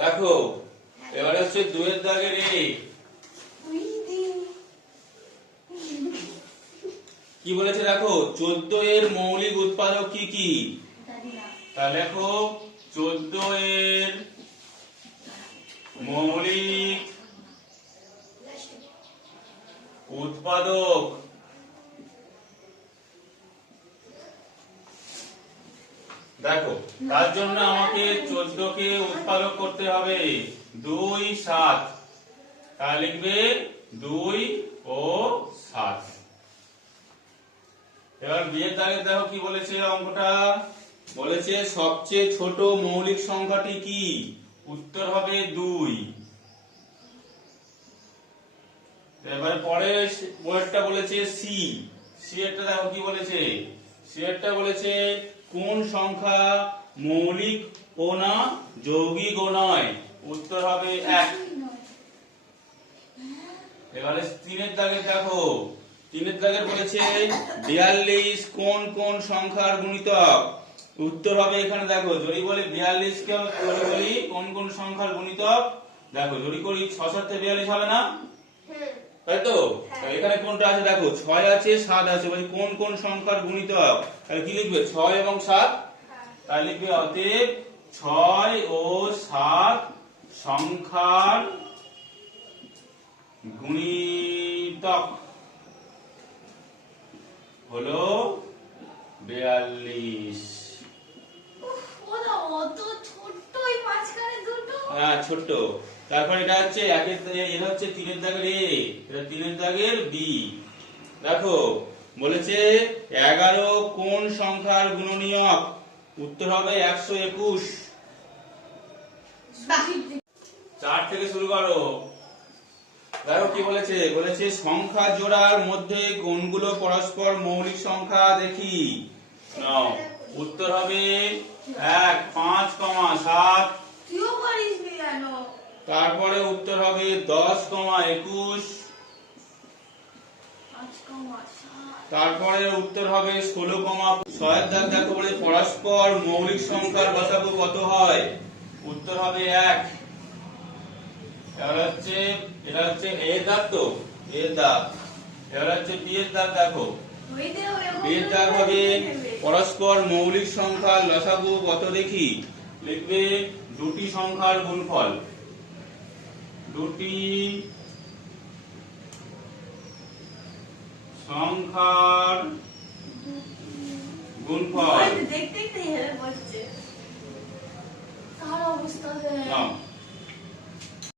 দেখো এবারে হচ্ছে 2 এর দাগের এ কি বলেছে দেখো 14 এর মৌলিক উৎপাদক কি কি? তাহলে দেখো 14 এর মৌলিক উৎপাদক দেখো তার জন্য আমাকে 14 কে উৎপাদক করতে হবে 2 7 তাহলে লিখবে 2 ও 7। এবার বিয়ের দাগে দেখো কি বলেছে অঙ্কটা বলেছে সবচেয়ে ছোট মৌলিক সংখ্যাটি কি? উত্তর হবে 2। এবারে পরে ওয়ার্ডটা বলেছে সি সি এরটা দেখো কি বলেছে সি এরটা বলেছে কোন সংখ্যা মৌলিক ও না যৌগিক ও নয়? উত্তর হবে 1। এবারে 3 এর দাগে দেখো 3 এর দাগে বলেছে 42 কোন কোন সংখ্যার গুণিতক? উত্তর হবে এখানে দেখো যদি বলে 42 কে বলি কোন কোন সংখ্যার গুণিতক দেখো যদি করি 6 7 42 হবে না তাই তো এখানে কোনটা আছে দেখো 6 আছে 7 আছে বলি কোন কোন সংখ্যার গুণিতক তাহলে কি লিখবে 6 এবং 7 তাহলে লিখবে অতএব 6 ও 7 সংখ্যার গুণিতক হলো 42। হ্যাঁ ছোট। তারপর এটা হচ্ছে এটা হচ্ছে 3 এর দাগের এ এটা 3 এর দাগের বি দেখো বলেছে 11 কোন সংখ্যার গুণনীয়ক? উত্তর হবে 121। 4 থেকে শুরু করো দেখো কি বলেছে বলেছে সংখ্যা জোড়ার মধ্যে কোনগুলো পরস্পর মৌলিক সংখ্যা দেখি নাও উত্তর হবে 1 5, 7 তারপরে উত্তর হবে 10, 21 তারপরে উত্তর হবে 16, 6 এর দাগ দেখো বলে পরস্পর মৌলিক সংখ্যার লসাগু কত হয়? উত্তর হবে 1। এবার হচ্ছে এটা হচ্ছে এ দাগ তো এ দাগ এবার হচ্ছে বি এর দাগ দেখো বি এর দাগ হবে পরস্পর মৌলিক সংখ্যার লসাগু কত দেখি লিখবে দুটি সংখ্যার গুণফল দুটি সংখ্যার গুণফল দেখতে হেরে বলছে কার অবস্থা